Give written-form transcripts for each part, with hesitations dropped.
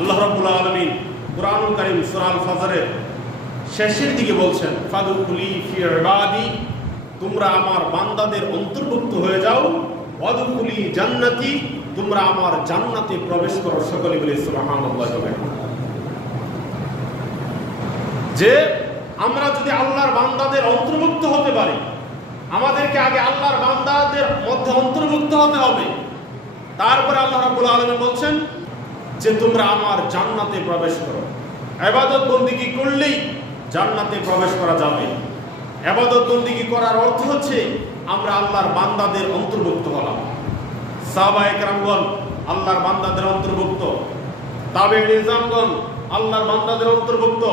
আল্লাহ রাব্বুল আলামিন কুরআনুল কারীম সূরা আল ফজরের শেষের দিকে বলছেন, ফাদখুলি ফি ইবাদি, তোমরা আমার বান্দাদের অন্তর্ভুক্ত হয়ে যাও, ওয়াদখুলি জান্নাতি, তোমরা আমার জান্নাতে প্রবেশ করো। সকলে বলি সুবহানাল্লাহ। যে আমরা যদি আল্লাহর বান্দাদের অন্তর্ভুক্ত হতে পারি, আমাদেরকে আগে আল্লাহর বান্দাদের মধ্যে অন্তর্ভুক্ত হতে হবে। তারপরে আল্লাহ রাব্বুল আলামিন বলছেন যে তোমরা আমার জান্নাতে প্রবেশ করো। ইবাদত বন্দেগী করলেই জান্নাতে প্রবেশ করা যাবে। ইবাদত বন্দেগী করার অর্থ হচ্ছে আমরা আল্লাহর বান্দাদের অন্তর্ভুক্ত হলাম। সাহাবায়ে কেরামগণ আল্লাহর বান্দাদের অন্তর্ভুক্ত, তাবেঈন নিজামগণ আল্লাহর বান্দাদের অন্তর্ভুক্ত,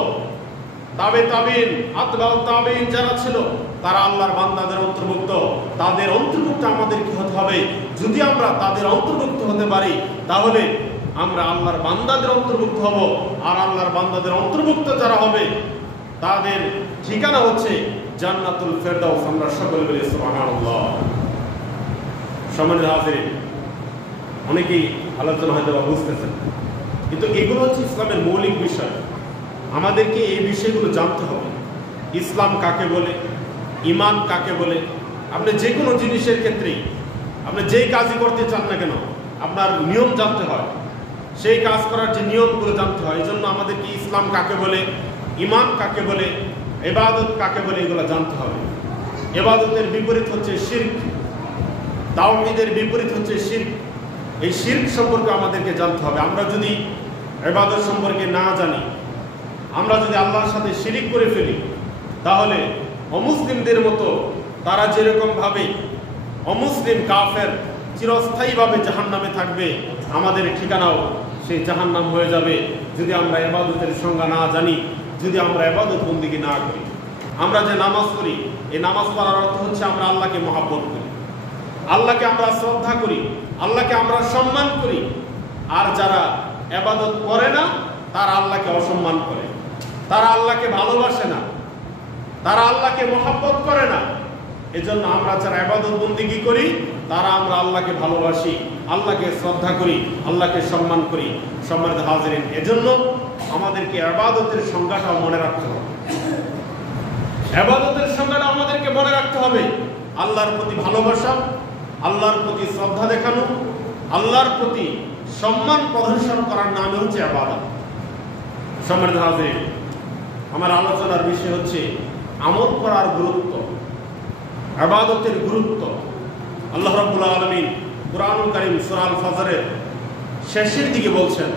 তাবেঈন আতবাউ তাবেঈন যারা ছিল তারা আল্লাহর বান্দাদের অন্তর্ভুক্ত। তাদের অন্তর্ভুক্ত আমাদের কি হতে হবে? যদি আমরা তাদের অন্তর্ভুক্ত হতে পারি তাহলে আমরা আল্লাহর বান্দাদের অন্তর্ভুক্ত হব। আর আল্লাহর বান্দাদের অন্তর্ভুক্ত যারা হবে তাদের ঠিকানা হচ্ছে জান্নাতুল ফেরদাউস। আমরা সকলে বলি সুবহানাল্লাহ। সম্মানিত হাজিরিন, অনেকেই আলোচনা হয়তো বুঝতেছেন, কিন্তু এগুলো হচ্ছে ইসলামের মৌলিক বিষয়। আমাদেরকে এই বিষয়গুলো জানতে হবে। ইসলাম কাকে বলে, ঈমান কাকে বলে। আপনি যে কোনো জিনিসের ক্ষেত্রেই আপনি যেই কাজই করতে চান না কেন, আপনার নিয়ম জানতে হয়, সেই কাজ করার যে নিয়মগুলো জানতে হয়। এই জন্য আমাদেরকে ইসলাম কাকে বলে, ঈমান কাকে বলে, ইবাদত কাকে বলে, এগুলো জানতে হবে। ইবাদতের বিপরীত হচ্ছে শিরক, তাওহীদের বিপরীত হচ্ছে শিরক। এই শিরক সম্পর্কে আমাদেরকে জানতে হবে। আমরা যদি ইবাদত সম্পর্কে না জানি, আমরা যদি আল্লাহর সাথে শিরিক করে ফেলি, তাহলে অমুসলিমদের মতো তারা যেরকম ভাবে অমুসলিম কাফের চিরস্থায়ীভাবে জাহান্নামে থাকবে, আমাদের ঠিকানাও সেই জাহান্নাম হয়ে যাবে যদি আমরা ইবাদতের সংজ্ঞা না জানি, যদি আমরা ইবাদত বন্দেগী না করি। আমরা যে নামাজ পড়ি, এই নামাজ পড়ার অর্থ হচ্ছে আমরা আল্লাহকে মহব্বত করি, আল্লাহকে আমরা শ্রদ্ধা করি, আল্লাহকে আমরা সম্মান করি। আর যারা ইবাদত করে না তারা আল্লাহকে অসম্মান করে, তারা আল্লাহকে ভালোবাসে না, তারা আল্লাহকে মহব্বত করে না। এজন্য আমরা যারা ইবাদত বন্দেগী করি তারা আমরা আল্লাহকে ভালোবাসি, আল্লাহকে শ্রদ্ধা করি, আল্লাহকে সম্মান করি। সম্মানিত হাজিরিন, এজন্য আমাদেরকে ইবাদতের সংজ্ঞাটা মনে রাখতে হবে। ইবাদতের সংজ্ঞাটা আমাদেরকে মনে রাখতে হবে। আল্লাহর প্রতি ভালোবাসা, আল্লাহর প্রতি শ্রদ্ধা দেখানো, আল্লাহর প্রতি সম্মান প্রদর্শন করার নাম হচ্ছে ইবাদত। সম্মানিত হাজিরিন, আমার আলোচনার বিষয় হচ্ছে আমল করার গুরুত্ব, ইবাদতের গুরুত্ব। আল্লাহ রাব্বুল আলামিন কুরআনুল কারীম সূরা আল ফজরের শেষের দিকে বলছেন,